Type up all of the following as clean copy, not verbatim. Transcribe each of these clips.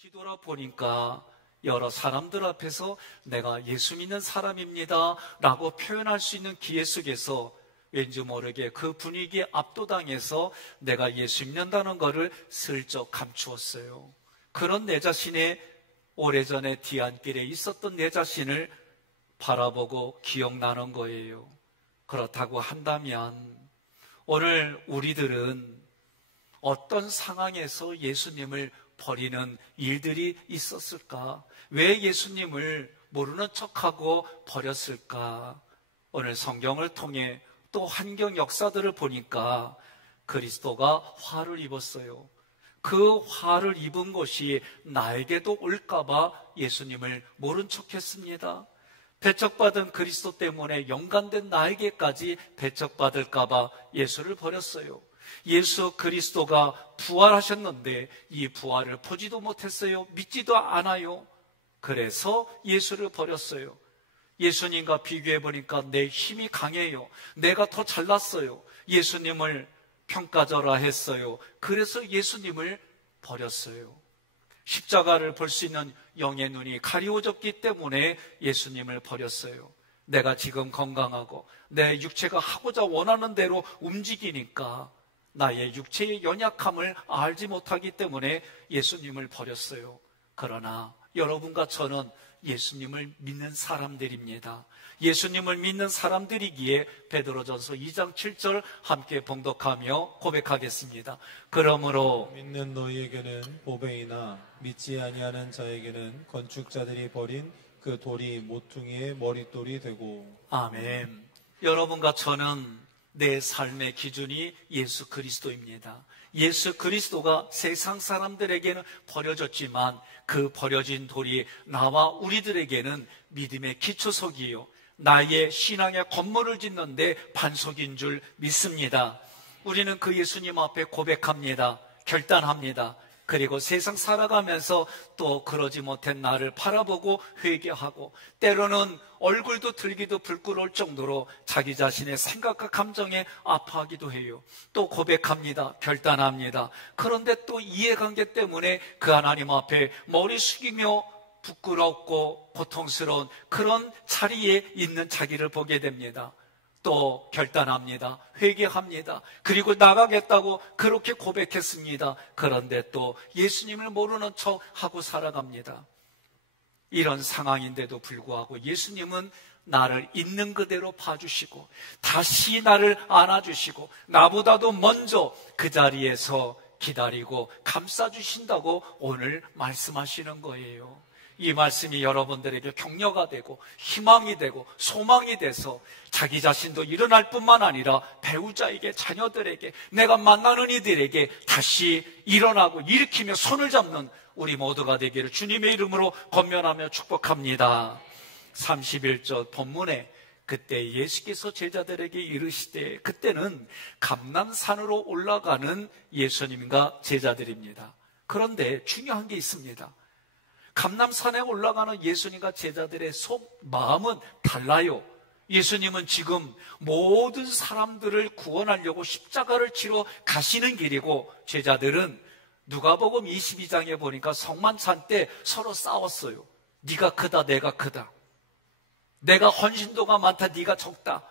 뒤돌아보니까 여러 사람들 앞에서 내가 예수 믿는 사람입니다 라고 표현할 수 있는 기회 속에서 왠지 모르게 그 분위기에 압도당해서 내가 예수 믿는다는 것을 슬쩍 감추었어요. 그런 내 자신의 오래전에 뒤안길에 있었던 내 자신을 바라보고 기억나는 거예요. 그렇다고 한다면 오늘 우리들은 어떤 상황에서 예수님을 버리는 일들이 있었을까? 왜 예수님을 모르는 척하고 버렸을까? 오늘 성경을 통해 또 환경 역사들을 보니까 그리스도가 화를 입었어요. 그 화를 입은 것이 나에게도 올까봐 예수님을 모른 척했습니다. 배척받은 그리스도 때문에 영간된 나에게까지 배척받을까봐 예수를 버렸어요. 예수 그리스도가 부활하셨는데 이 부활을 보지도 못했어요. 믿지도 않아요. 그래서 예수를 버렸어요. 예수님과 비교해보니까 내 힘이 강해요. 내가 더 잘났어요. 예수님을 평가절하 했어요. 그래서 예수님을 버렸어요. 십자가를 볼 수 있는 영의 눈이 가리워졌기 때문에 예수님을 버렸어요. 내가 지금 건강하고 내 육체가 하고자 원하는 대로 움직이니까 나의 육체의 연약함을 알지 못하기 때문에 예수님을 버렸어요. 그러나 여러분과 저는 예수님을 믿는 사람들입니다. 예수님을 믿는 사람들이기에 베드로전서 2장 7절 함께 봉독하며 고백하겠습니다. 그러므로 믿는 너희에게는 보배이나 믿지 아니하는 자에게는 건축자들이 버린 그 돌이 모퉁이의 머릿돌이 되고. 아멘. 여러분과 저는 내 삶의 기준이 예수 그리스도입니다. 예수 그리스도가 세상 사람들에게는 버려졌지만 그 버려진 돌이 나와 우리들에게는 믿음의 기초석이요, 나의 신앙의 건물을 짓는데 반석인 줄 믿습니다. 우리는 그 예수님 앞에 고백합니다. 결단합니다. 그리고 세상 살아가면서 또 그러지 못한 나를 바라보고 회개하고, 때로는 얼굴도 들기도 부끄러울 정도로 자기 자신의 생각과 감정에 아파하기도 해요. 또 고백합니다. 결단합니다. 그런데 또 이해관계 때문에 그 하나님 앞에 머리 숙이며 부끄럽고 고통스러운 그런 자리에 있는 자기를 보게 됩니다. 또 결단합니다. 회개합니다. 그리고 나가겠다고 그렇게 고백했습니다. 그런데 또 예수님을 모르는 척 하고 살아갑니다. 이런 상황인데도 불구하고 예수님은 나를 있는 그대로 봐주시고 다시 나를 안아주시고 나보다도 먼저 그 자리에서 기다리고 감싸주신다고 오늘 말씀하시는 거예요. 이 말씀이 여러분들에게 격려가 되고 희망이 되고 소망이 돼서 자기 자신도 일어날 뿐만 아니라 배우자에게, 자녀들에게, 내가 만나는 이들에게 다시 일어나고 일으키며 손을 잡는 우리 모두가 되기를 주님의 이름으로 권면하며 축복합니다. 31절 본문에 그때 예수께서 제자들에게 이르시되, 그때는 감람산으로 올라가는 예수님과 제자들입니다. 그런데 중요한 게 있습니다. 감람산에 올라가는 예수님과 제자들의 마음은 달라요. 예수님은 지금 모든 사람들을 구원하려고 십자가를 치러 가시는 길이고, 제자들은 누가복음 22장에 보니까 성만찬 때 서로 싸웠어요. 네가 크다, 내가 크다. 내가 헌신도가 많다, 네가 적다.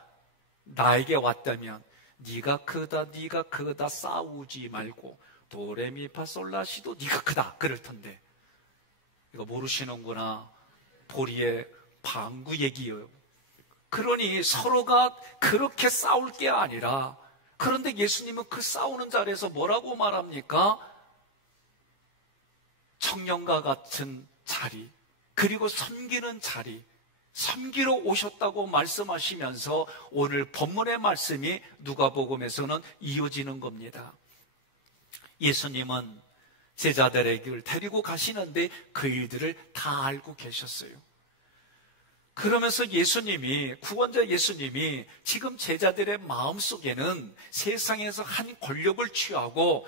나에게 왔다면 네가 크다, 네가 크다 싸우지 말고 도레미파솔라시도 네가 크다 그럴 텐데, 이거 모르시는구나. 보리의 방구 얘기예요. 그러니 서로가 그렇게 싸울 게 아니라, 그런데 예수님은 그 싸우는 자리에서 뭐라고 말합니까? 청년과 같은 자리, 그리고 섬기는 자리, 섬기러 오셨다고 말씀하시면서 오늘 본문의 말씀이 누가복음에서는 이어지는 겁니다. 예수님은 제자들에게 데리고 가시는데 그 일들을 다 알고 계셨어요. 그러면서 예수님이, 구원자 예수님이 지금 제자들의 마음속에는 세상에서 한 권력을 취하고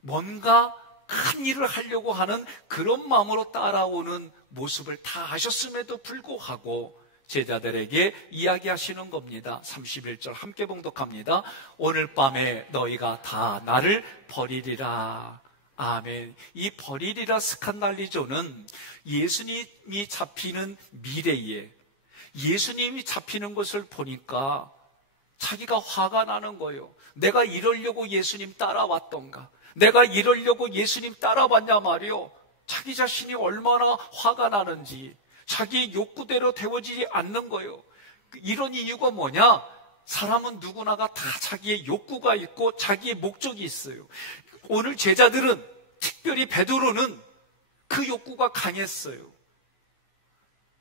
뭔가 큰 일을 하려고 하는 그런 마음으로 따라오는 모습을 다 아셨음에도 불구하고 제자들에게 이야기하시는 겁니다. 31절 함께 봉독합니다. 오늘 밤에 너희가 다 나를 버리리라. 아멘. 이 버리리라 스칸달리조는 예수님이 잡히는 미래에 예수님이 잡히는 것을 보니까 자기가 화가 나는 거예요. 내가 이러려고 예수님 따라왔던가? 내가 이러려고 예수님 따라왔냐 말이요. 자기 자신이 얼마나 화가 나는지, 자기 욕구대로 되어지지 않는 거예요. 이런 이유가 뭐냐? 사람은 누구나가 다 자기의 욕구가 있고 자기의 목적이 있어요. 오늘 제자들은, 특별히 베드로는 그 욕구가 강했어요.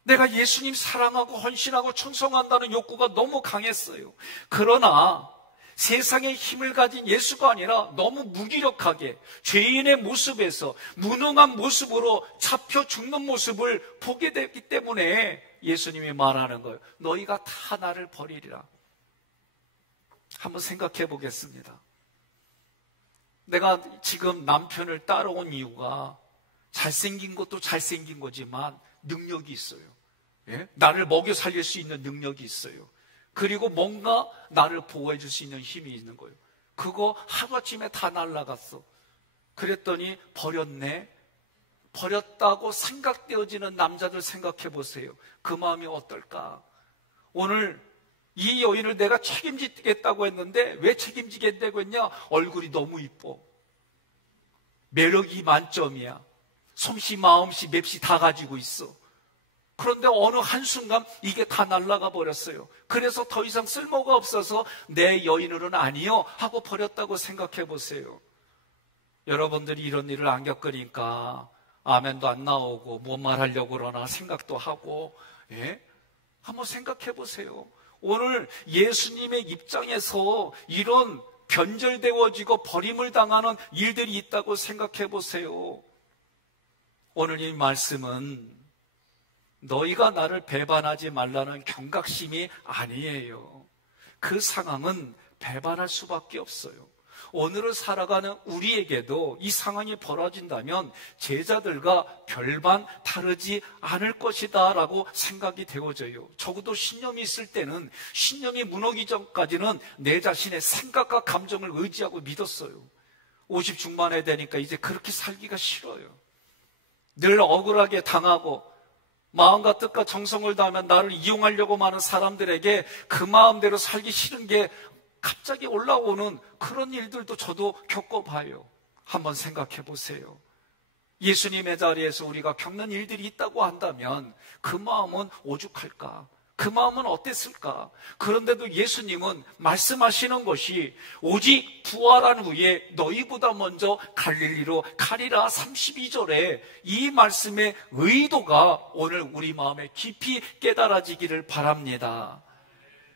내가 예수님 사랑하고 헌신하고 충성한다는 욕구가 너무 강했어요. 그러나 세상의 힘을 가진 예수가 아니라 너무 무기력하게 죄인의 모습에서 무능한 모습으로 잡혀 죽는 모습을 보게 됐기 때문에 예수님이 말하는 거예요. 너희가 다 나를 버리리라. 한번 생각해 보겠습니다. 내가 지금 남편을 따라온 이유가 잘생긴 것도 잘생긴 거지만 능력이 있어요. 예? 나를 먹여 살릴 수 있는 능력이 있어요. 그리고 뭔가 나를 보호해 줄 수 있는 힘이 있는 거예요. 그거 하루아침에 다 날아갔어. 그랬더니 버렸네. 버렸다고 생각되어지는 남자들 생각해 보세요. 그 마음이 어떨까? 오늘 이 여인을 내가 책임지겠다고 했는데 왜 책임지겠다고 했냐? 얼굴이 너무 이뻐. 매력이 만점이야. 솜씨, 마음씨, 맵씨 다 가지고 있어. 그런데 어느 한순간 이게 다 날아가 버렸어요. 그래서 더 이상 쓸모가 없어서 내 여인으로는 아니요 하고 버렸다고 생각해 보세요. 여러분들이 이런 일을 안 겪으니까 아멘도 안 나오고 뭔 말하려고 그러나 생각도 하고, 예? 한번 생각해 보세요. 오늘 예수님의 입장에서 이런 변절되어지고 버림을 당하는 일들이 있다고 생각해 보세요. 오늘 이 말씀은 너희가 나를 배반하지 말라는 경각심이 아니에요. 그 상황은 배반할 수밖에 없어요. 오늘을 살아가는 우리에게도 이 상황이 벌어진다면 제자들과 별반 다르지 않을 것이다 라고 생각이 되어져요. 적어도 신념이 있을 때는, 신념이 무너지기 전까지는 내 자신의 생각과 감정을 의지하고 믿었어요. 50 중반에 되니까 이제 그렇게 살기가 싫어요. 늘 억울하게 당하고 마음과 뜻과 정성을 다하면 나를 이용하려고 하는 사람들에게 그 마음대로 살기 싫은 게 갑자기 올라오는 그런 일들도 저도 겪어봐요. 한번 생각해 보세요. 예수님의 자리에서 우리가 겪는 일들이 있다고 한다면 그 마음은 오죽할까? 그 마음은 어땠을까? 그런데도 예수님은 말씀하시는 것이 오직 부활한 후에 너희보다 먼저 갈릴리로 가리라 32절에 이 말씀의 의도가 오늘 우리 마음에 깊이 깨달아지기를 바랍니다.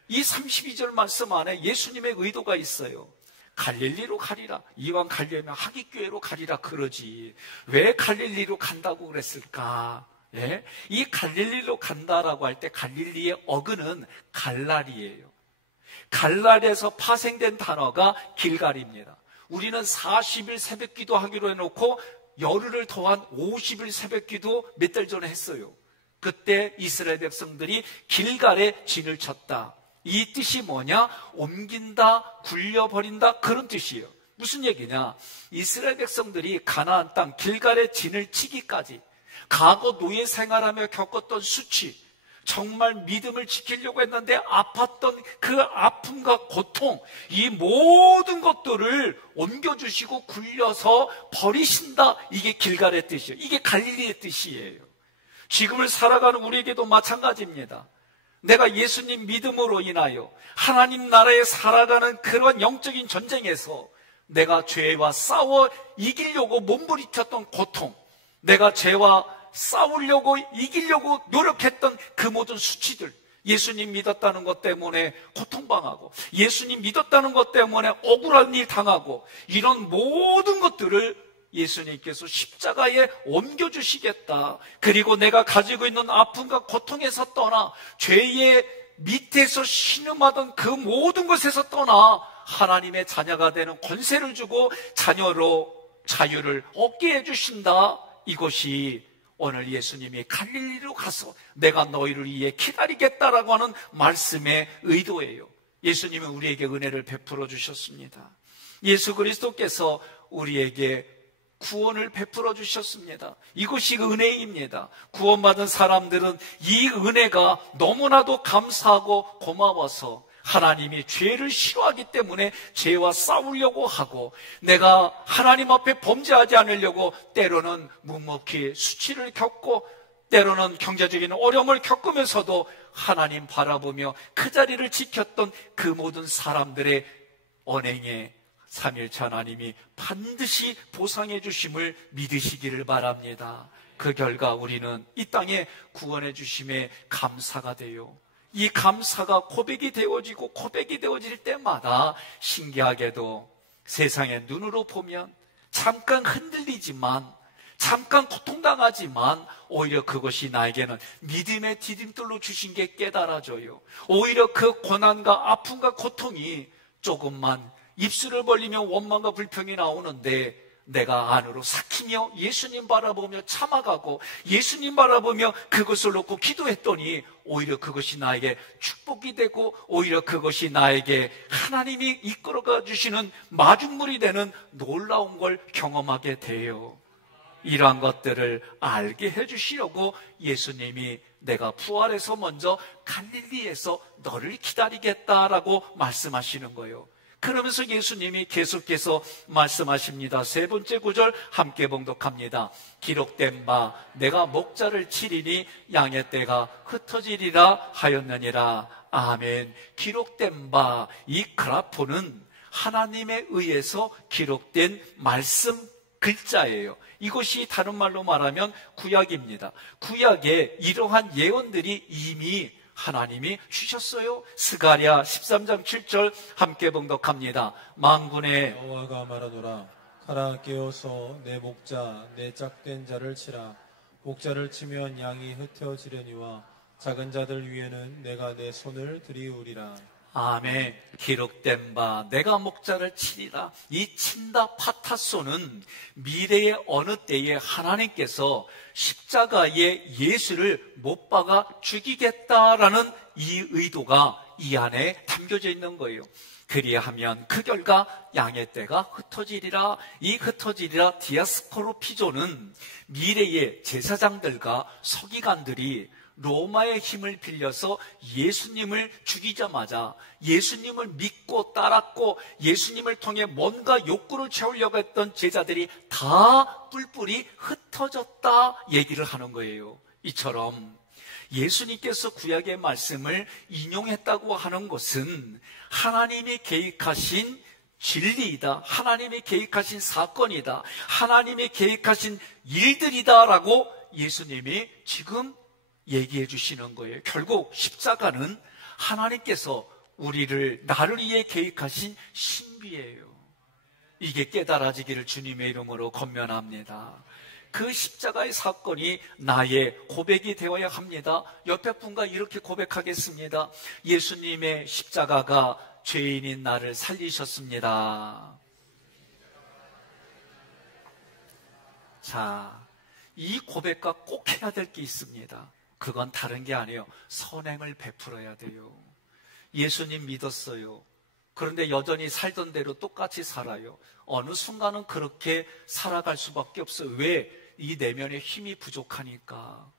이 32절 말씀 안에 예수님의 의도가 있어요. 갈릴리로 가리라. 이왕 가려면 하깃교회로 가리라 그러지. 왜 갈릴리로 간다고 그랬을까? 예? 이 갈릴리로 간다라고 할 때 갈릴리의 어근은 갈랄이에요. 갈랄에서 파생된 단어가 길갈입니다. 우리는 40일 새벽기도 하기로 해놓고 열흘을 더한 50일 새벽기도 몇 달 전에 했어요. 그때 이스라엘 백성들이 길갈에 진을 쳤다. 이 뜻이 뭐냐? 옮긴다, 굴려버린다, 그런 뜻이에요. 무슨 얘기냐? 이스라엘 백성들이 가나안 땅 길갈에 진을 치기까지 과거 노예 생활하며 겪었던 수치, 정말 믿음을 지키려고 했는데 아팠던 그 아픔과 고통, 이 모든 것들을 옮겨주시고 굴려서 버리신다. 이게 길갈의 뜻이에요. 이게 갈릴리의 뜻이에요. 지금을 살아가는 우리에게도 마찬가지입니다. 내가 예수님 믿음으로 인하여 하나님 나라에 살아가는 그런 영적인 전쟁에서 내가 죄와 싸워 이기려고 몸부림쳤던 고통, 내가 죄와 싸우려고 이기려고 노력했던 그 모든 수치들, 예수님 믿었다는 것 때문에 고통당하고 예수님 믿었다는 것 때문에 억울한 일 당하고 이런 모든 것들을 예수님께서 십자가에 옮겨주시겠다. 그리고 내가 가지고 있는 아픔과 고통에서 떠나 죄의 밑에서 신음하던 그 모든 것에서 떠나 하나님의 자녀가 되는 권세를 주고 자녀로 자유를 얻게 해주신다. 이것이 오늘 예수님이 갈릴리로 가서 내가 너희를 위해 기다리겠다라고 하는 말씀의 의도예요. 예수님은 우리에게 은혜를 베풀어 주셨습니다. 예수 그리스도께서 우리에게 구원을 베풀어 주셨습니다. 이것이 은혜입니다. 구원받은 사람들은 이 은혜가 너무나도 감사하고 고마워서 하나님이 죄를 싫어하기 때문에 죄와 싸우려고 하고, 내가 하나님 앞에 범죄하지 않으려고 때로는 묵묵히 수치를 겪고 때로는 경제적인 어려움을 겪으면서도 하나님 바라보며 그 자리를 지켰던 그 모든 사람들의 언행에 삼일체 하나님이 반드시 보상해 주심을 믿으시기를 바랍니다. 그 결과 우리는 이 땅에 구원해 주심에 감사가 돼요. 이 감사가 고백이 되어질 때마다 신기하게도 세상의 눈으로 보면 잠깐 흔들리지만, 잠깐 고통당하지만 오히려 그것이 나에게는 믿음의 디딤돌로 주신 게 깨달아져요. 오히려 그 고난과 아픔과 고통이 조금만 입술을 벌리면 원망과 불평이 나오는데, 내가 안으로 삭히며 예수님 바라보며 참아가고 예수님 바라보며 그것을 놓고 기도했더니 오히려 그것이 나에게 축복이 되고, 오히려 그것이 나에게 하나님이 이끌어가 주시는 마중물이 되는 놀라운 걸 경험하게 돼요. 이러한 것들을 알게 해주시려고 예수님이 내가 부활해서 먼저 갈릴리에서 너를 기다리겠다라고 말씀하시는 거예요. 그러면서 예수님이 계속해서 말씀하십니다. 세 번째 구절 함께 봉독합니다. 기록된 바 내가 목자를 치리니 양의 떼가 흩어지리라 하였느니라. 아멘. 기록된 바, 이 그라포는 하나님에 의해서 기록된 말씀 글자예요. 이것이 다른 말로 말하면 구약입니다. 구약에 이러한 예언들이 이미 하나님이 주셨어요. 스가랴 13장 7절 함께 봉독합니다. 만군의 여호와가 말하노라. 가라, 깨어서 내 목자 내 짝된 자를 치라. 목자를 치면 양이 흩어지려니와 작은 자들 위에는 내가 내 손을 들이우리라. 아멘. 기록된 바 내가 목자를 치리라. 이 친다 파타소는 미래의 어느 때에 하나님께서 십자가에 예수를 못 박아 죽이겠다라는 이 의도가 이 안에 담겨져 있는 거예요. 그리하면 그 결과 양의 떼가 흩어지리라. 이 흩어지리라 디아스코로피조는 미래의 제사장들과 서기관들이 로마의 힘을 빌려서 예수님을 죽이자마자 예수님을 믿고 따랐고 예수님을 통해 뭔가 욕구를 채우려고 했던 제자들이 다 뿔뿔이 흩어졌다 얘기를 하는 거예요. 이처럼 예수님께서 구약의 말씀을 인용했다고 하는 것은 하나님이 계획하신 진리이다, 하나님이 계획하신 사건이다, 하나님이 계획하신 일들이다라고 예수님이 지금 얘기해 주시는 거예요. 결국 십자가는 하나님께서 나를 위해 계획하신 신비예요. 이게 깨달아지기를 주님의 이름으로 권면합니다. 그 십자가의 사건이 나의 고백이 되어야 합니다. 옆에 분과 이렇게 고백하겠습니다. 예수님의 십자가가 죄인인 나를 살리셨습니다. 자, 이 고백과 꼭 해야 될 게 있습니다. 그건 다른 게 아니에요. 선행을 베풀어야 돼요. 예수님 믿었어요. 그런데 여전히 살던 대로 똑같이 살아요. 어느 순간은 그렇게 살아갈 수밖에 없어요. 왜? 이 내면에 힘이 부족하니까.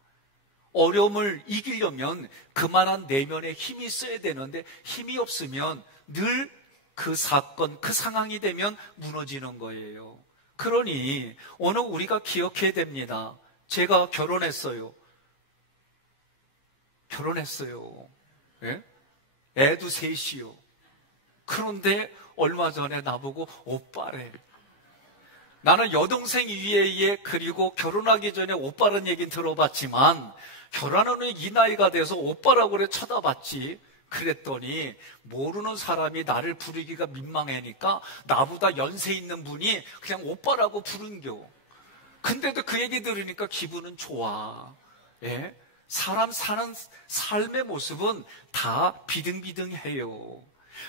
어려움을 이기려면 그만한 내면에 힘이 있어야 되는데 힘이 없으면 늘 그 사건, 그 상황이 되면 무너지는 거예요. 그러니 오늘 우리가 기억해야 됩니다. 제가 결혼했어요. 예? 애도 셋이요. 그런데 얼마 전에 나보고 오빠래. 나는 여동생 이외에 그리고 결혼하기 전에 오빠라는 얘기는 들어봤지만 결혼하는 이 나이가 돼서 오빠라고 그래 쳐다봤지. 그랬더니 모르는 사람이 나를 부르기가 민망하니까 나보다 연세 있는 분이 그냥 오빠라고 부른겨. 근데도 그 얘기 들으니까 기분은 좋아. 예? 사람 사는 삶의 모습은 다 비등비등해요.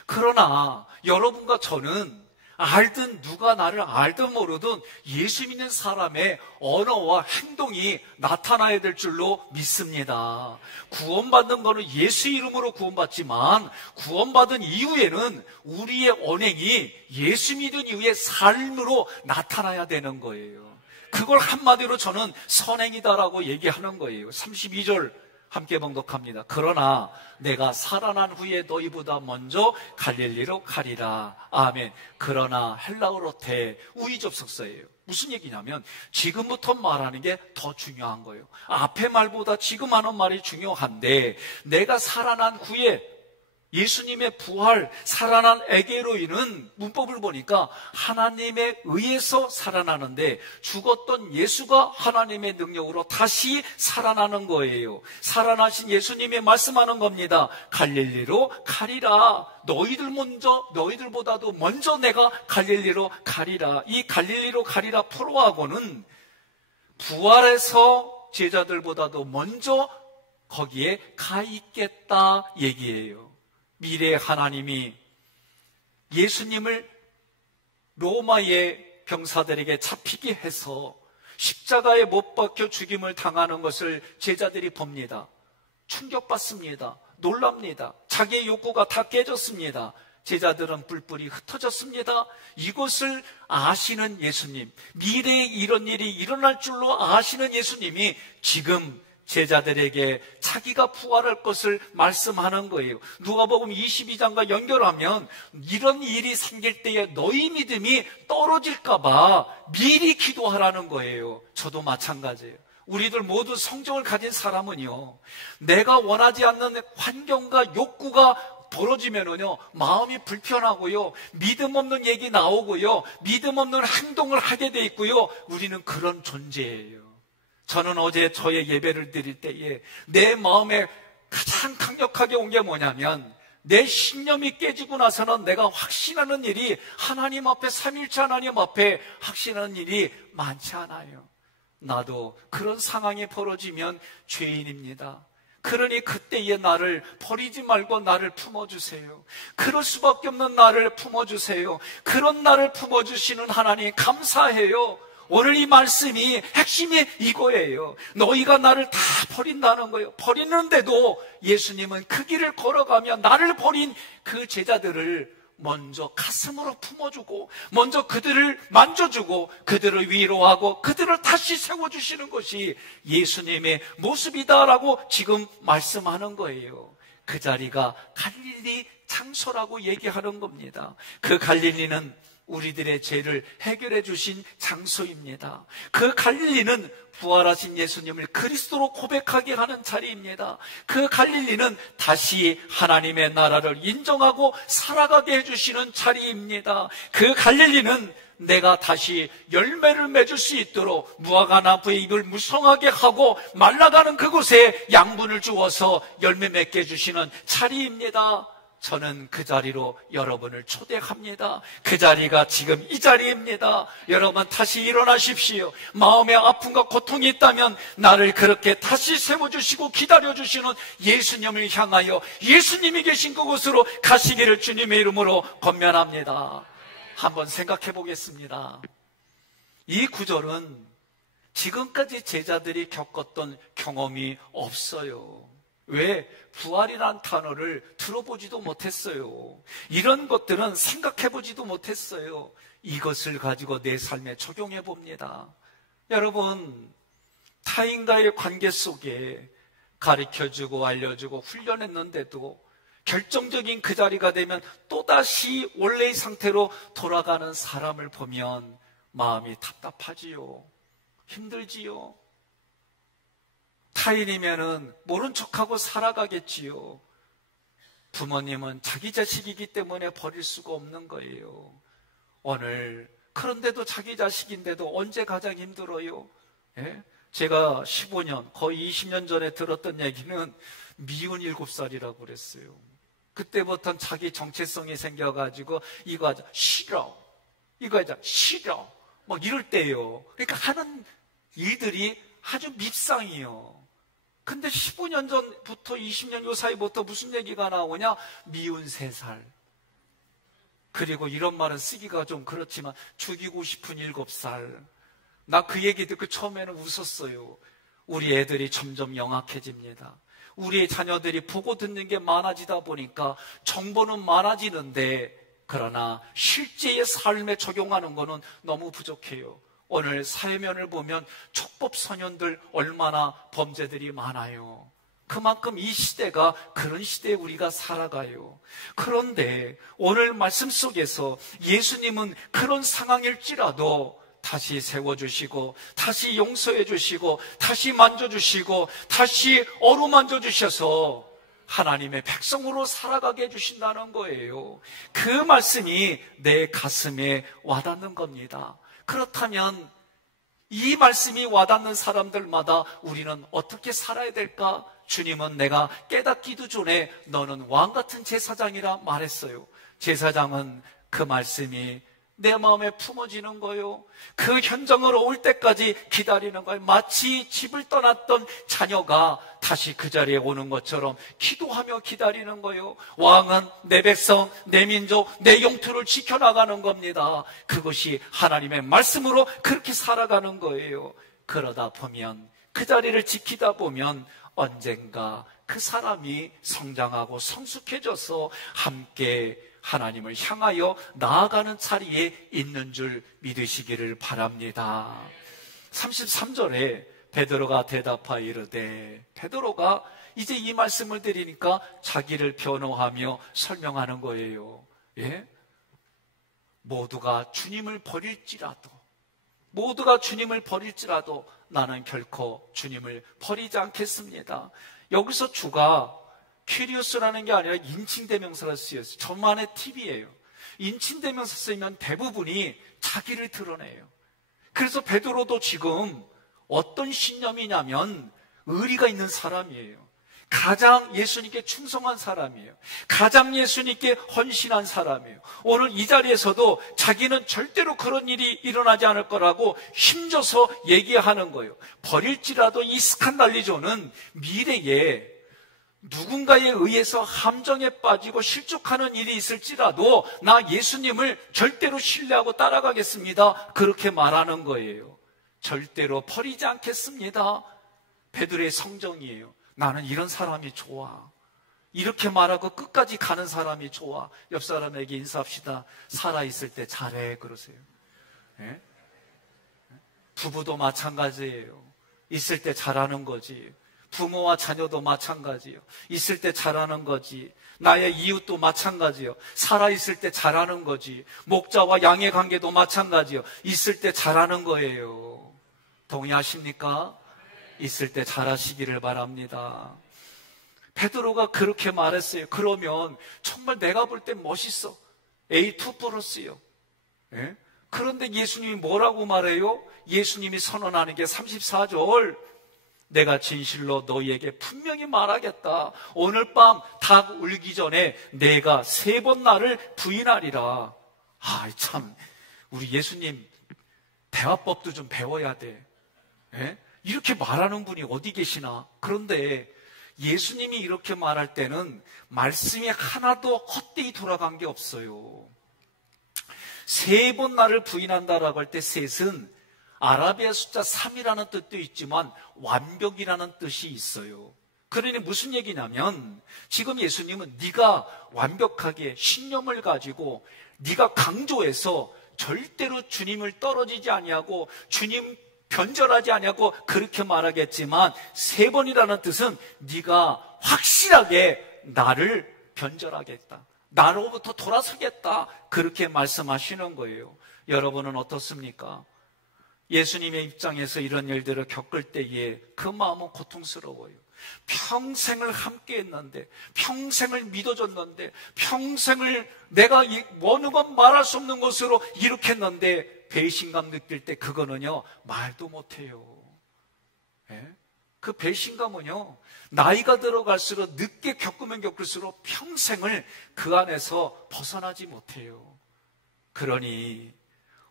그러나 여러분과 저는 알든 누가 나를 알든 모르든 예수 믿는 사람의 언어와 행동이 나타나야 될 줄로 믿습니다. 구원받는 것은 예수 이름으로 구원받지만 구원받은 이후에는 우리의 언행이 예수 믿은 이후의 삶으로 나타나야 되는 거예요. 그걸 한마디로 저는 선행이다라고 얘기하는 거예요. 32절 함께 봉독합니다. 그러나 내가 살아난 후에 너희보다 먼저 갈릴리로 가리라. 아멘. 그러나 헬라어로 대우의접속사예요. 무슨 얘기냐면 지금부터 말하는 게 더 중요한 거예요. 앞의 말보다 지금 하는 말이 중요한데, 내가 살아난 후에 예수님의 부활, 살아난 에게로이는 문법을 보니까 하나님에 의해서 살아나는데, 죽었던 예수가 하나님의 능력으로 다시 살아나는 거예요. 살아나신 예수님이 말씀하는 겁니다. 갈릴리로 가리라. 너희들보다도 먼저 내가 갈릴리로 가리라. 이 갈릴리로 가리라 프로하고는 부활해서 제자들보다도 먼저 거기에 가 있겠다 얘기예요. 미래의 하나님이 예수님을 로마의 병사들에게 잡히게 해서 십자가에 못 박혀 죽임을 당하는 것을 제자들이 봅니다. 충격받습니다. 놀랍니다. 자기의 욕구가 다 깨졌습니다. 제자들은 뿔뿔이 흩어졌습니다. 이것을 아시는 예수님, 미래에 이런 일이 일어날 줄로 아시는 예수님이 지금 제자들에게 자기가 부활할 것을 말씀하는 거예요. 누가복음 22장과 연결하면 이런 일이 생길 때에 너희 믿음이 떨어질까 봐 미리 기도하라는 거예요. 저도 마찬가지예요. 우리들 모두 성경을 가진 사람은요, 내가 원하지 않는 환경과 욕구가 벌어지면은요, 마음이 불편하고요, 믿음 없는 얘기 나오고요, 믿음 없는 행동을 하게 돼 있고요. 우리는 그런 존재예요. 저는 어제 저의 예배를 드릴 때에 내 마음에 가장 강력하게 온 게 뭐냐면, 내 신념이 깨지고 나서는 내가 확신하는 일이 하나님 앞에, 삼위일체 하나님 앞에 확신하는 일이 많지 않아요. 나도 그런 상황이 벌어지면 죄인입니다. 그러니 그때의 나를 버리지 말고 나를 품어주세요. 그럴 수밖에 없는 나를 품어주세요. 그런 나를 품어주시는 하나님 감사해요. 오늘 이 말씀이 핵심이 이거예요. 너희가 나를 다 버린다는 거예요. 버리는데도 예수님은 그 길을 걸어가며 나를 버린 그 제자들을 먼저 가슴으로 품어주고, 먼저 그들을 만져주고, 그들을 위로하고, 그들을 다시 세워주시는 것이 예수님의 모습이다라고 지금 말씀하는 거예요. 그 자리가 갈릴리 장소라고 얘기하는 겁니다. 그 갈릴리는 우리들의 죄를 해결해 주신 장소입니다. 그 갈릴리는 부활하신 예수님을 그리스도로 고백하게 하는 자리입니다. 그 갈릴리는 다시 하나님의 나라를 인정하고 살아가게 해주시는 자리입니다. 그 갈릴리는 내가 다시 열매를 맺을 수 있도록 무화과 나무의 잎을 무성하게 하고 말라가는 그곳에 양분을 주어서 열매 맺게 해주시는 자리입니다. 저는 그 자리로 여러분을 초대합니다. 그 자리가 지금 이 자리입니다. 여러분 다시 일어나십시오. 마음의 아픔과 고통이 있다면 나를 그렇게 다시 세워주시고 기다려주시는 예수님을 향하여 예수님이 계신 그곳으로 가시기를 주님의 이름으로 권면합니다. 한번 생각해 보겠습니다. 이 구절은 지금까지 제자들이 겪었던 경험이 없어요. 왜? 부활이란 단어를 들어보지도 못했어요. 이런 것들은 생각해보지도 못했어요. 이것을 가지고 내 삶에 적용해 봅니다. 여러분, 타인과의 관계 속에 가르쳐주고 알려주고 훈련했는데도 결정적인 그 자리가 되면 또다시 원래의 상태로 돌아가는 사람을 보면 마음이 답답하지요. 힘들지요. 타인이면은 모른 척하고 살아가겠지요. 부모님은 자기 자식이기 때문에 버릴 수가 없는 거예요. 오늘 그런데도 자기 자식인데도 언제 가장 힘들어요? 예? 제가 15년, 거의 20년 전에 들었던 얘기는 미운 7살이라고 그랬어요. 그때부터는 자기 정체성이 생겨가지고 이거 하자, 싫어. 이거 하자, 싫어. 막 이럴 때예요. 그러니까 하는 일들이 아주 밉상이에요. 근데 15년 전부터 20년 요 사이부터 무슨 얘기가 나오냐? 미운 3살. 그리고 이런 말은 쓰기가 좀 그렇지만 죽이고 싶은 7살. 나 그 얘기 듣고 처음에는 웃었어요. 우리 애들이 점점 영악해집니다. 우리의 자녀들이 보고 듣는 게 많아지다 보니까 정보는 많아지는데 그러나 실제의 삶에 적용하는 거는 너무 부족해요. 오늘 사회면을 보면 촉법 소년들 얼마나 범죄들이 많아요. 그만큼 이 시대가 그런 시대에 우리가 살아가요. 그런데 오늘 말씀 속에서 예수님은 그런 상황일지라도 다시 세워주시고 다시 용서해주시고 다시 만져주시고 다시 어루만져 주셔서 하나님의 백성으로 살아가게 해주신다는 거예요. 그 말씀이 내 가슴에 와닿는 겁니다. 그렇다면 이 말씀이 와닿는 사람들마다 우리는 어떻게 살아야 될까? 주님은 내가 깨닫기도 전에 너는 왕같은 제사장이라 말했어요. 제사장은 그 말씀이 내 마음에 품어지는 거예요. 그 현장으로 올 때까지 기다리는 거예요. 마치 집을 떠났던 자녀가 다시 그 자리에 오는 것처럼 기도하며 기다리는 거예요. 왕은 내 백성, 내 민족, 내 영토를 지켜나가는 겁니다. 그것이 하나님의 말씀으로 그렇게 살아가는 거예요. 그러다 보면 그 자리를 지키다 보면 언젠가 그 사람이 성장하고 성숙해져서 함께 하나님을 향하여 나아가는 자리에 있는 줄 믿으시기를 바랍니다. 33절에 베드로가 대답하여 이르되, 베드로가 이제 이 말씀을 드리니까 자기를 변호하며 설명하는 거예요. 예? 모두가 주님을 버릴지라도 나는 결코 주님을 버리지 않겠습니다. 여기서 주가 퀴리오스라는 게 아니라 인칭대명사가 쓰였어요. 저만의 팁이에요. 인칭대명사 쓰면 대부분이 자기를 드러내요. 그래서 베드로도 지금 어떤 신념이냐면 의리가 있는 사람이에요. 가장 예수님께 충성한 사람이에요. 가장 예수님께 헌신한 사람이에요. 오늘 이 자리에서도 자기는 절대로 그런 일이 일어나지 않을 거라고 힘줘서 얘기하는 거예요. 버릴지라도 이 스칸달리조는 미래에 누군가에 의해서 함정에 빠지고 실족하는 일이 있을지라도 나 예수님을 절대로 신뢰하고 따라가겠습니다. 그렇게 말하는 거예요. 절대로 버리지 않겠습니다. 베드로의 성정이에요. 나는 이런 사람이 좋아. 이렇게 말하고 끝까지 가는 사람이 좋아. 옆 사람에게 인사합시다. 살아있을 때 잘해 그러세요. 네? 부부도 마찬가지예요. 있을 때 잘하는 거지. 부모와 자녀도 마찬가지요. 있을 때 잘하는 거지. 나의 이웃도 마찬가지요. 살아있을 때 잘하는 거지. 목자와 양의 관계도 마찬가지요. 있을 때 잘하는 거예요. 동의하십니까? 있을 때 잘하시기를 바랍니다. 베드로가 그렇게 말했어요. 그러면 정말 내가 볼 땐 멋있어. A2 플러스요. 예? 그런데 예수님이 뭐라고 말해요? 예수님이 선언하는 게 34절. 내가 진실로 너희에게 분명히 말하겠다. 오늘 밤 닭 울기 전에 내가 3번 나를 부인하리라. 아, 참 우리 예수님 대화법도 좀 배워야 돼. 예? 이렇게 말하는 분이 어디 계시나? 그런데 예수님이 이렇게 말할 때는 말씀이 하나도 헛되이 돌아간 게 없어요. 3번 나를 부인한다라고 할 때 셋은 아라비아 숫자 3이라는 뜻도 있지만 완벽이라는 뜻이 있어요. 그러니 무슨 얘기냐면 지금 예수님은 네가 완벽하게 신념을 가지고 네가 강조해서 절대로 주님을 떨어지지 아니하고 주님 변절하지 아니하고 그렇게 말하겠지만 3번이라는 뜻은 네가 확실하게 나를 변절하겠다. 나로부터 돌아서겠다. 그렇게 말씀하시는 거예요. 여러분은 어떻습니까? 예수님의 입장에서 이런 일들을 겪을 때에 그 마음은 고통스러워요. 평생을 함께 했는데, 평생을 믿어줬는데, 평생을 내가 어느 것 말할 수 없는 것으로 이렇게 했는데 배신감 느낄 때 그거는요 말도 못해요. 예? 그 배신감은요 나이가 들어갈수록 늦게 겪으면 겪을수록 평생을 그 안에서 벗어나지 못해요. 그러니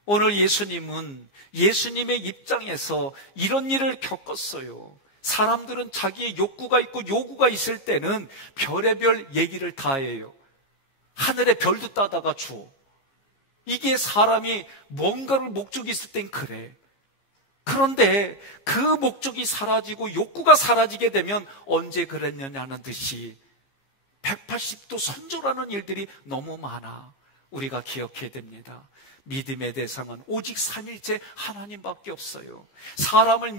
오늘 예수님은 예수님의 입장에서 이런 일을 겪었어요. 사람들은 자기의 욕구가 있고 요구가 있을 때는 별의별 얘기를 다 해요. 하늘에 별도 따다가 줘. 이게 사람이 뭔가를 목적이 있을 땐 그래. 그런데 그 목적이 사라지고 욕구가 사라지게 되면 언제 그랬느냐는 듯이 180도 선조라는 일들이 너무 많아. 우리가 기억해야 됩니다. 믿음의 대상은 오직 삼일째 하나님밖에 없어요. 사람을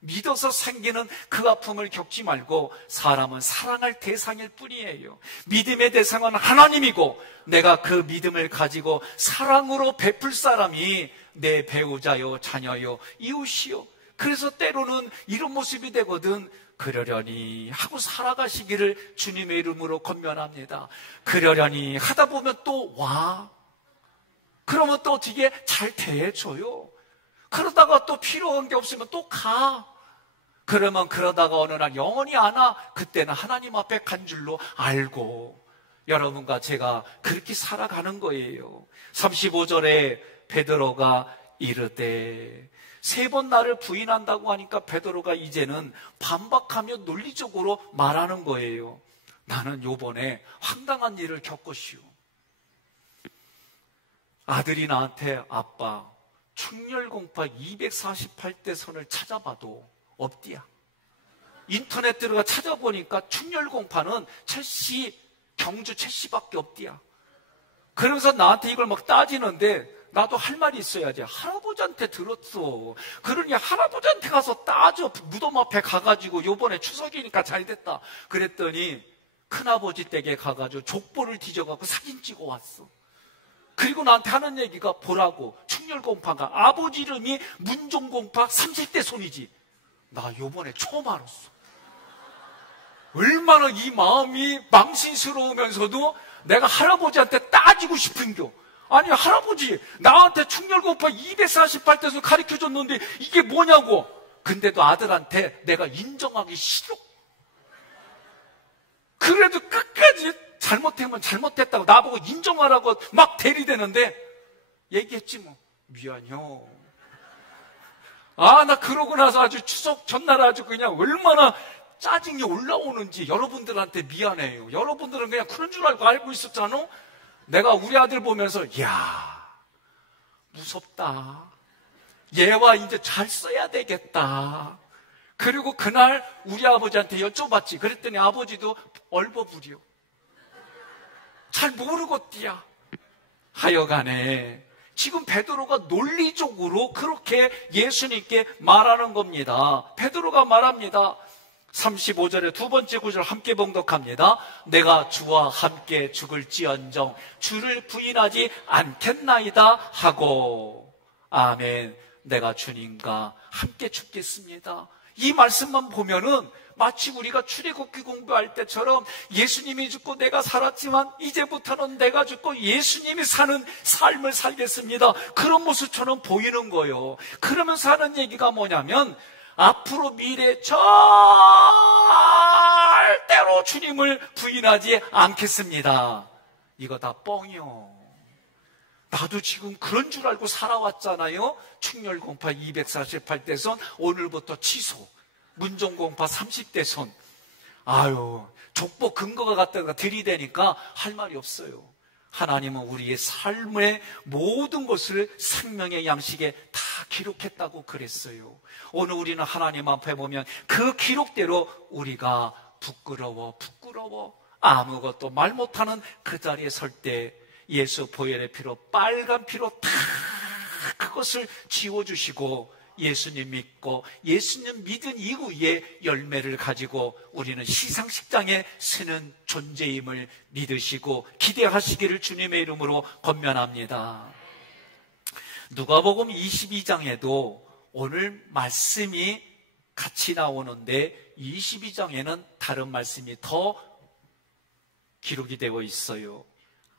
믿어서 생기는 그 아픔을 겪지 말고 사람은 사랑할 대상일 뿐이에요. 믿음의 대상은 하나님이고 내가 그 믿음을 가지고 사랑으로 베풀 사람이 내 배우자요, 자녀요, 이웃이요. 그래서 때로는 이런 모습이 되거든. 그러려니 하고 살아가시기를 주님의 이름으로 권면합니다. 그러려니 하다 보면 또 와. 그러면 또 어떻게 잘 대해줘요. 그러다가 또 필요한 게 없으면 또 가. 그러면 그러다가 어느 날 영원히 안 와. 그때는 하나님 앞에 간 줄로 알고 여러분과 제가 그렇게 살아가는 거예요. 35절에 베드로가 이르되 3번 나를 부인한다고 하니까 베드로가 이제는 반박하며 논리적으로 말하는 거예요. 나는 요번에 황당한 일을 겪었시오. 아들이 나한테 아빠 충렬공파 248대 선을 찾아봐도 없디야. 인터넷 들어가 찾아보니까 충렬공파는 경주 첼시밖에 없디야. 그러면서 나한테 이걸 막 따지는데 나도 할 말이 있어야지. 할아버지한테 들었어. 그러니 할아버지한테 가서 따져. 무덤 앞에 가가지고 요번에 추석이니까 잘 됐다. 그랬더니 큰아버지 댁에 가가지고 족보를 뒤져갖고 사진 찍어 왔어. 그리고 나한테 하는 얘기가 보라고. 충렬공파가 아버지 이름이 문종공파 30대 손이지. 나 요번에 처음 알았어. 얼마나 이 마음이 망신스러우면서도 내가 할아버지한테 따지고 싶은겨. 아니 할아버지 나한테 충렬공파 248대서 가르쳐줬는데 이게 뭐냐고. 근데도 아들한테 내가 인정하기 싫어. 그래도 끝까지 잘못하면 잘못했다고 나보고 인정하라고 막 대리대는데 얘기했지 뭐. 미안해요. 나 그러고 나서 아주 추석 전날 아주 그냥 얼마나 짜증이 올라오는지 여러분들한테 미안해요. 여러분들은 그냥 그런 줄 알고 있었잖아. 내가 우리 아들 보면서 이야 무섭다. 얘와 이제 잘 써야 되겠다. 그리고 그날 우리 아버지한테 여쭤봤지. 그랬더니 아버지도 얼버무려. 잘 모르겠디야. 하여간에 지금 베드로가 논리적으로 그렇게 예수님께 말하는 겁니다. 베드로가 말합니다. 35절의 두 번째 구절 함께 봉독합니다. 내가 주와 함께 죽을지언정 주를 부인하지 않겠나이다 하고 아멘. 내가 주님과 함께 죽겠습니다. 이 말씀만 보면은 마치 우리가 출애굽기 공부할 때처럼 예수님이 죽고 내가 살았지만 이제부터는 내가 죽고 예수님이 사는 삶을 살겠습니다. 그런 모습처럼 보이는 거예요. 그러면서 하는 얘기가 뭐냐면 앞으로 미래 절대로 주님을 부인하지 않겠습니다. 이거 다 뻥이요. 나도 지금 그런 줄 알고 살아왔잖아요. 충렬공파 248대 선 오늘부터 취소. 문종공파 30대 선. 아유 족보 근거가 갖다가 들이대니까 할 말이 없어요. 하나님은 우리의 삶의 모든 것을 생명의 양식에 다 기록했다고 그랬어요. 오늘 우리는 하나님 앞에 보면 그 기록대로 우리가 부끄러워 아무것도 말 못하는 그 자리에 설 때 예수 보혈의 피로 빨간 피로 다 그것을 지워주시고 예수님 믿고 예수님 믿은 이후에 열매를 가지고 우리는 시상식장에 서는 존재임을 믿으시고 기대하시기를 주님의 이름으로 권면합니다. 누가복음 22장에도 오늘 말씀이 같이 나오는데 22장에는 다른 말씀이 더 기록이 되어 있어요.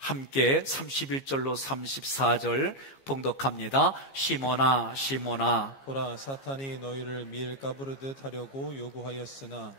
함께 31절로 34절 봉독합니다. 시몬아 시몬아 보라 사탄이 너희를 밀 까부르듯 하려고 요구하였으나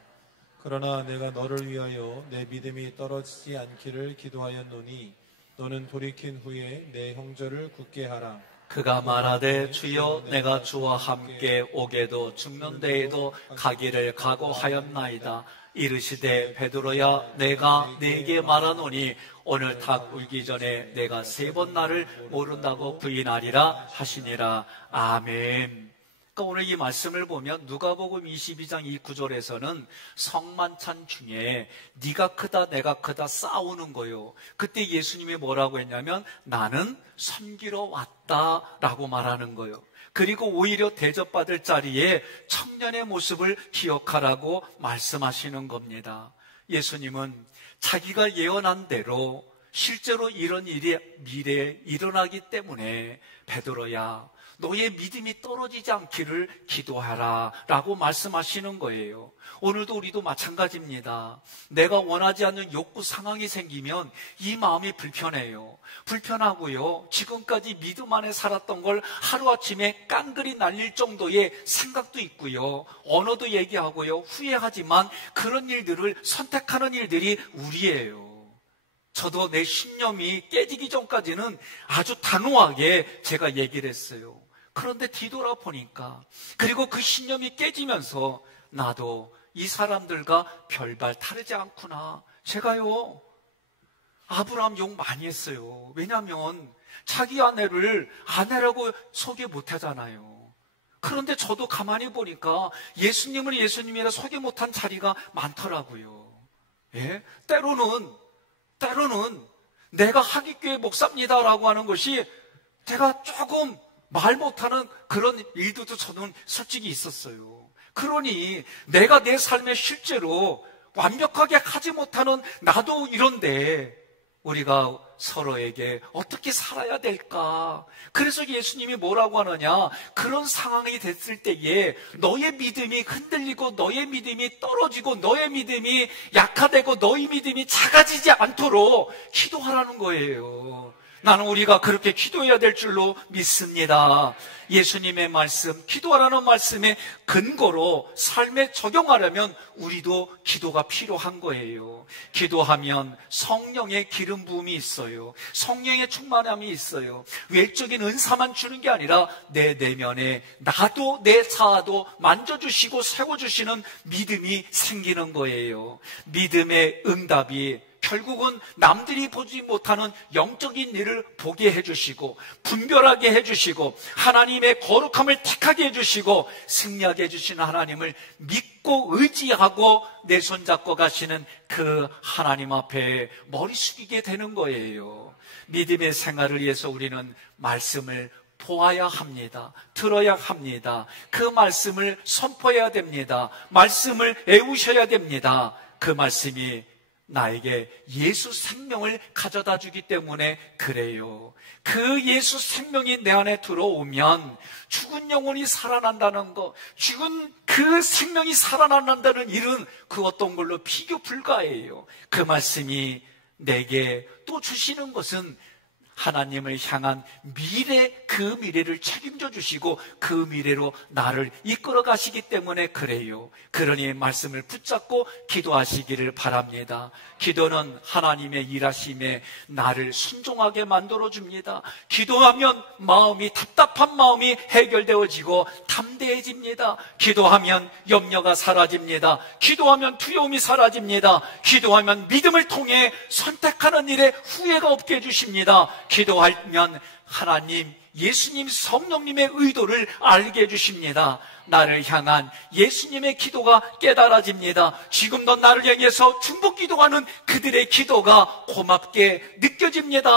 그러나 내가 너를 위하여 내 믿음이 떨어지지 않기를 기도하였노니 너는 돌이킨 후에 내 형제를 굳게 하라. 그가 말하되 주여 내가 주와 함께 오게도 죽는 데에도 가기를 각오하였나이다. 이르시되 베드로야 내가 네게 말하노니 오늘 닭 울기 전에 내가 3번 나를 모른다고 부인하리라 하시니라. 아멘. 그러니까 오늘 이 말씀을 보면 누가복음 22장 이 구절에서는 성만찬 중에 네가 크다 내가 크다 싸우는 거예요. 그때 예수님이 뭐라고 했냐면 나는 섬기러 왔다라고 말하는 거예요. 그리고 오히려 대접받을 자리에 청년의 모습을 기억하라고 말씀하시는 겁니다. 예수님은 자기가 예언한 대로 실제로 이런 일이 미래에 일어나기 때문에 베드로야 너의 믿음이 떨어지지 않기를 기도하라 라고 말씀하시는 거예요. 오늘도 우리도 마찬가지입니다. 내가 원하지 않는 욕구 상황이 생기면 이 마음이 불편해요. 불편하고요. 지금까지 믿음 안에 살았던 걸 하루아침에 깡그리 날릴 정도의 생각도 있고요. 언어도 얘기하고요. 후회하지만 그런 일들을 선택하는 일들이 우리예요. 저도 내 신념이 깨지기 전까지는 아주 단호하게 제가 얘기를 했어요. 그런데 뒤돌아보니까 그리고 그 신념이 깨지면서 나도 이 사람들과 별반 다르지 않구나. 제가요 아브라함 욕 많이 했어요. 왜냐하면 자기 아내를 아내라고 소개 못하잖아요. 그런데 저도 가만히 보니까 예수님을 예수님이라 소개 못한 자리가 많더라고요. 예? 때로는 내가 하기교회 목사입니다라고 하는 것이 제가 조금 말 못하는 그런 일들도 저는 솔직히 있었어요. 그러니 내가 내 삶에 실제로 완벽하게 하지 못하는 나도 이런데 우리가 서로에게 어떻게 살아야 될까? 그래서 예수님이 뭐라고 하느냐? 그런 상황이 됐을 때에 너의 믿음이 흔들리고 너의 믿음이 떨어지고 너의 믿음이 약화되고 너의 믿음이 작아지지 않도록 기도하라는 거예요. 나는 우리가 그렇게 기도해야 될 줄로 믿습니다. 예수님의 말씀, 기도하라는 말씀의 근거로 삶에 적용하려면 우리도 기도가 필요한 거예요. 기도하면 성령의 기름 부음이 있어요. 성령의 충만함이 있어요. 외적인 은사만 주는 게 아니라 내 내면에 나도 내 자아도 만져주시고 세워주시는 믿음이 생기는 거예요. 믿음의 응답이 결국은 남들이 보지 못하는 영적인 일을 보게 해주시고 분별하게 해주시고 하나님의 거룩함을 택하게 해주시고 승리하게 해주시는 하나님을 믿고 의지하고 내 손잡고 가시는 그 하나님 앞에 머리 숙이게 되는 거예요. 믿음의 생활을 위해서 우리는 말씀을 보아야 합니다. 들어야 합니다. 그 말씀을 선포해야 됩니다. 말씀을 애우셔야 됩니다. 그 말씀이 나에게 예수 생명을 가져다 주기 때문에 그래요. 그 예수 생명이 내 안에 들어오면 죽은 영혼이 살아난다는 것, 죽은 그 생명이 살아난다는 일은 그 어떤 걸로 비교 불가해요. 그 말씀이 내게 또 주시는 것은 하나님을 향한 그 미래를 책임져 주시고 그 미래로 나를 이끌어 가시기 때문에 그래요. 그러니 말씀을 붙잡고 기도하시기를 바랍니다. 기도는 하나님의 일하심에 나를 순종하게 만들어 줍니다. 기도하면 답답한 마음이 해결되어지고 담대해집니다. 기도하면 염려가 사라집니다. 기도하면 두려움이 사라집니다. 기도하면 믿음을 통해 선택하는 일에 후회가 없게 해주십니다. 기도하면 하나님, 예수님, 성령님의 의도를 알게 해주십니다. 나를 향한 예수님의 기도가 깨달아집니다. 지금도 나를 향해서 중복 기도하는 그들의 기도가 고맙게 느껴집니다.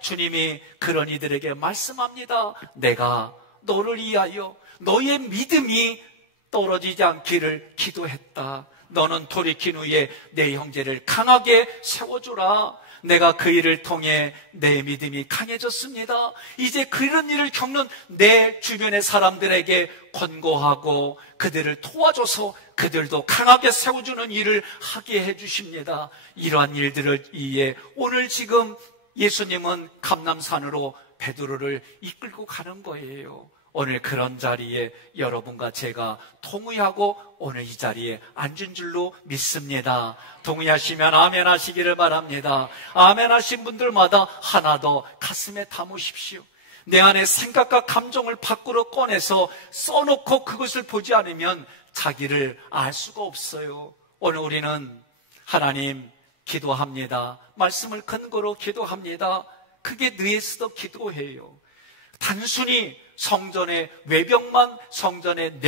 주님이 그런 이들에게 말씀합니다. 내가 너를 위하여 너의 믿음이 떨어지지 않기를 기도했다. 너는 돌이킨 후에 내 형제를 강하게 세워주라. 내가 그 일을 통해 내 믿음이 강해졌습니다. 이제 그런 일을 겪는 내 주변의 사람들에게 권고하고 그들을 도와줘서 그들도 강하게 세워주는 일을 하게 해주십니다. 이러한 일들을 위해 오늘 지금 예수님은 감람산으로 베드로를 이끌고 가는 거예요. 오늘 그런 자리에 여러분과 제가 동의하고 오늘 이 자리에 앉은 줄로 믿습니다. 동의하시면 아멘 하시기를 바랍니다. 아멘 하신 분들마다 하나 더 가슴에 담으십시오. 내 안에 생각과 감정을 밖으로 꺼내서 써놓고 그것을 보지 않으면 자기를 알 수가 없어요. 오늘 우리는 하나님 기도합니다. 말씀을 근거로 기도합니다. 그게 느에스도 기도해요. 단순히 성전의 외벽만, 성전의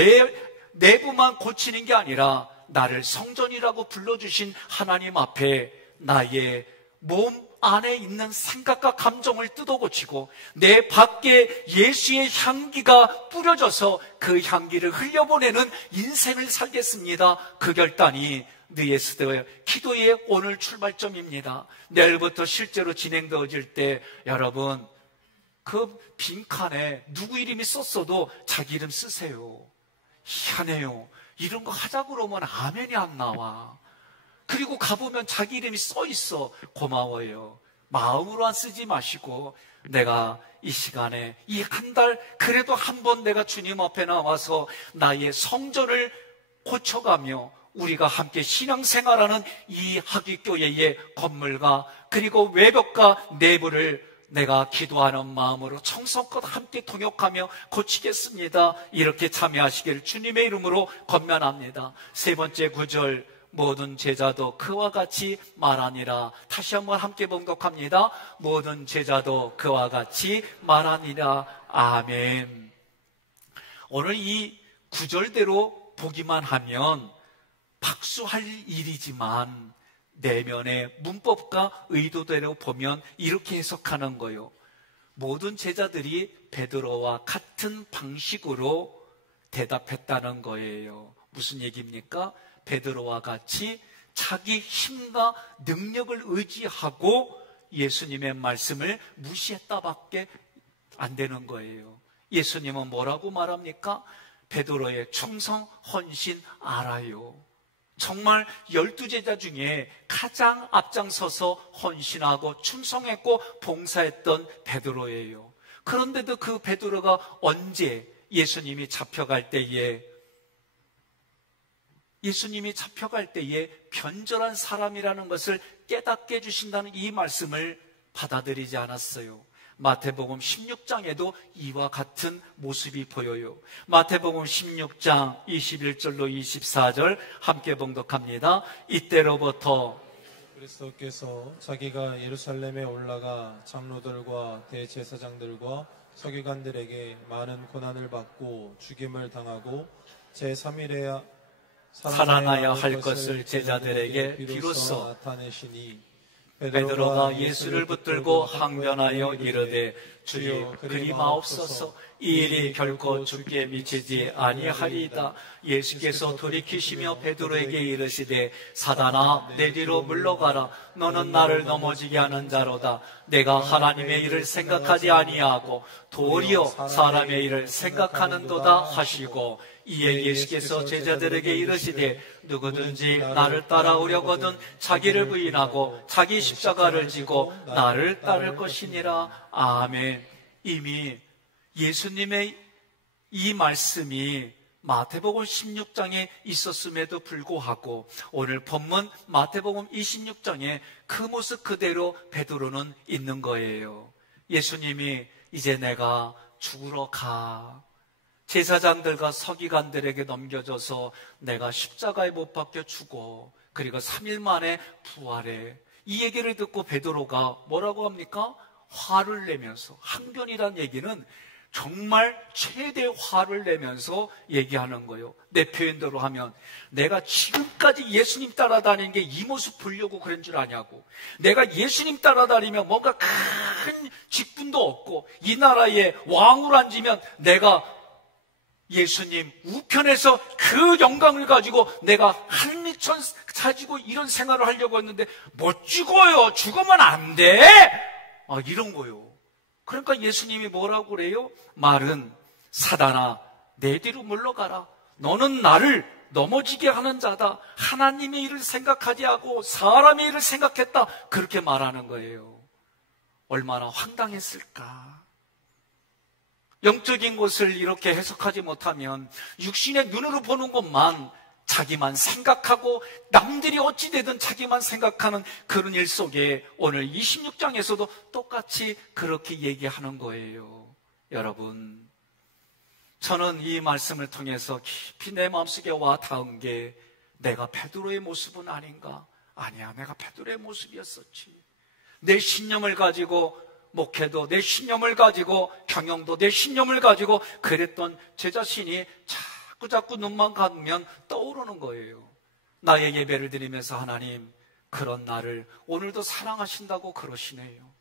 내부만 고치는 게 아니라 나를 성전이라고 불러주신 하나님 앞에 나의 몸 안에 있는 생각과 감정을 뜯어고치고 내 밖에 예수의 향기가 뿌려져서 그 향기를 흘려보내는 인생을 살겠습니다. 그 결단이 느에스더의 기도의 오늘 출발점입니다. 내일부터 실제로 진행되어질 때 여러분 그 빈칸에 누구 이름이 썼어도 자기 이름 쓰세요. 희한해요. 이런 거 하자고 그러면 아멘이 안 나와. 그리고 가보면 자기 이름이 써 있어. 고마워요. 마음으로 안 쓰지 마시고 내가 이 시간에 이 한 달 그래도 한 번 내가 주님 앞에 나와서 나의 성전을 고쳐가며 우리가 함께 신앙생활하는 이 하기교회의 건물과 그리고 외벽과 내부를 내가 기도하는 마음으로 청성껏 함께 동역하며 고치겠습니다. 이렇게 참여하시길 주님의 이름으로 권면합니다. 세 번째 구절, 모든 제자도 그와 같이 말하니라. 다시 한번 함께 봉독합니다. 모든 제자도 그와 같이 말하니라. 아멘. 오늘 이 구절대로 보기만 하면 박수할 일이지만 내면의 문법과 의도대로 보면 이렇게 해석하는 거예요. 모든 제자들이 베드로와 같은 방식으로 대답했다는 거예요. 무슨 얘기입니까? 베드로와 같이 자기 힘과 능력을 의지하고 예수님의 말씀을 무시했다밖에 안 되는 거예요. 예수님은 뭐라고 말합니까? 베드로의 충성, 헌신 알아요. 정말 12제자 중에 가장 앞장서서 헌신하고 충성했고 봉사했던 베드로예요. 그런데도 그 베드로가 언제 예수님이 잡혀갈 때에 변절한 사람이라는 것을 깨닫게 해주신다는 이 말씀을 받아들이지 않았어요. 마태복음 16장에도 이와 같은 모습이 보여요. 마태복음 16장 21절로 24절 함께 봉독합니다. 이때로부터 그리스도께서 자기가 예루살렘에 올라가 장로들과 대제사장들과 서기관들에게 많은 고난을 받고 죽임을 당하고 제3일에 살아나야 할 것을 제자들에게 비로소 나타내시니 베드로가 예수를 붙들고 항변하여 이르되 주여 그리 마옵소서 이 일이 결코 죽게 미치지 아니하리이다. 예수께서 돌이키시며 베드로에게 이르시되 사단아 내 뒤로 물러가라. 너는 나를 넘어지게 하는 자로다. 내가 하나님의 일을 생각하지 아니하고 도리어 사람의 일을 생각하는도다 하시고 이에 예수께서 제자들에게 이르시되 누구든지 나를 따라오려거든 자기를 부인하고 자기 십자가를 지고 나를 따를 것이니라. 아멘. 이미 예수님의 이 말씀이 마태복음 16장에 있었음에도 불구하고 오늘 본문 마태복음 26장에 그 모습 그대로 베드로는 있는 거예요. 예수님이 이제 내가 죽으러 가. 제사장들과 서기관들에게 넘겨져서 내가 십자가에 못 박혀 죽어. 그리고 3일 만에 부활해. 이 얘기를 듣고 베드로가 뭐라고 합니까? 화를 내면서, 항변이란 얘기는 정말 최대 화를 내면서 얘기하는 거예요. 내 표현대로 하면 내가 지금까지 예수님 따라다니는 게 이 모습 보려고 그런 줄 아냐고. 내가 예수님 따라다니면 뭔가 큰 직분도 없고 이 나라에 왕으로 앉으면 내가 예수님 우편에서 그 영광을 가지고 내가 한미천 가지고 이런 생활을 하려고 했는데 못 죽어요. 죽으면 안 돼. 이런 거요. 그러니까 예수님이 뭐라고 그래요? 말은 사단아 내 뒤로 물러가라. 너는 나를 넘어지게 하는 자다. 하나님의 일을 생각하지 않고 사람의 일을 생각했다. 그렇게 말하는 거예요. 얼마나 황당했을까. 영적인 것을 이렇게 해석하지 못하면 육신의 눈으로 보는 것만 자기만 생각하고 남들이 어찌되든 자기만 생각하는 그런 일 속에 오늘 26장에서도 똑같이 그렇게 얘기하는 거예요. 여러분, 저는 이 말씀을 통해서 깊이 내 마음속에 와 닿은 게 내가 베드로의 모습은 아닌가? 아니야, 내가 베드로의 모습이었었지. 내 신념을 가지고 목회도 내 신념을 가지고 경영도 내 신념을 가지고 그랬던 제 자신이 자꾸 눈만 감으면 떠오르는 거예요. 나의 예배를 드리면서 하나님, 그런 나를 오늘도 사랑하신다고 그러시네요.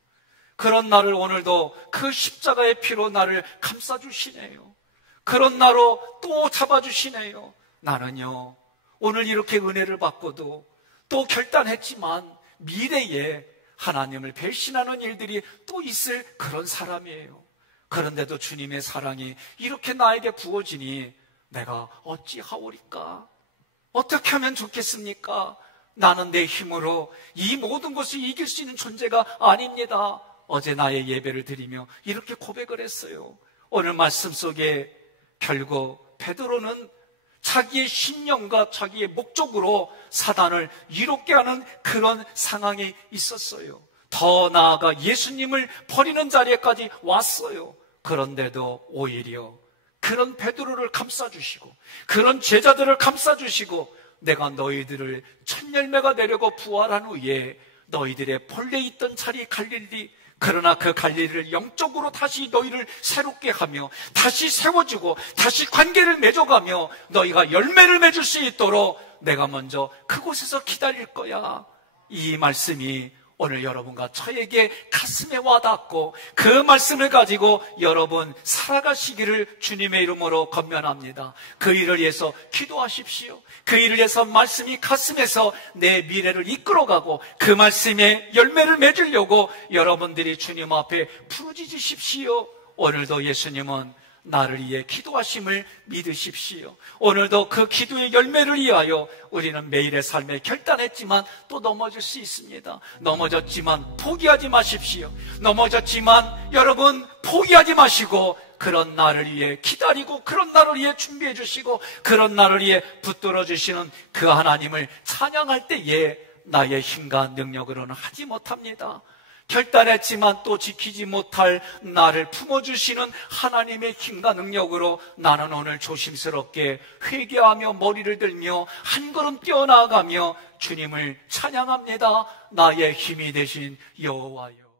그런 나를 오늘도 그 십자가의 피로 나를 감싸주시네요. 그런 나로 또 잡아주시네요. 나는요, 오늘 이렇게 은혜를 받고도 또 결단했지만 미래에 하나님을 배신하는 일들이 또 있을 그런 사람이에요. 그런데도 주님의 사랑이 이렇게 나에게 부어지니 내가 어찌하오리까? 어떻게 하면 좋겠습니까? 나는 내 힘으로 이 모든 것을 이길 수 있는 존재가 아닙니다. 어제 나의 예배를 드리며 이렇게 고백을 했어요. 오늘 말씀 속에 결국 베드로는 자기의 신념과 자기의 목적으로 사단을 이롭게 하는 그런 상황이 있었어요. 더 나아가 예수님을 버리는 자리에까지 왔어요. 그런데도 오히려 그런 베드로를 감싸주시고 그런 제자들을 감싸주시고 내가 너희들을 첫 열매가 되려고 부활한 후에 너희들의 본래 있던 자리 갈릴리, 그러나 그 갈릴리를 영적으로 다시 너희를 새롭게 하며 다시 세워주고 다시 관계를 맺어가며 너희가 열매를 맺을 수 있도록 내가 먼저 그곳에서 기다릴 거야. 이 말씀이 오늘 여러분과 저에게 가슴에 와닿고 그 말씀을 가지고 여러분 살아가시기를 주님의 이름으로 권면합니다. 그 일을 위해서 기도하십시오. 그 일을 위해서 말씀이 가슴에서 내 미래를 이끌어가고 그 말씀에 열매를 맺으려고 여러분들이 주님 앞에 부르짖으십시오. 오늘도 예수님은 나를 위해 기도하심을 믿으십시오. 오늘도 그 기도의 열매를 위하여 우리는 매일의 삶에 결단했지만 또 넘어질 수 있습니다. 넘어졌지만 포기하지 마십시오. 넘어졌지만 여러분 포기하지 마시고 그런 나를 위해 기다리고 그런 나를 위해 준비해 주시고 그런 나를 위해 붙들어 주시는 그 하나님을 찬양할 때에 나의 힘과 능력으로는 하지 못합니다. 결단했지만 또 지키지 못할 나를 품어주시는 하나님의 힘과 능력으로 나는 오늘 조심스럽게 회개하며 머리를 들며 한 걸음 뛰어나가며 주님을 찬양합니다. 나의 힘이 되신 여호와여.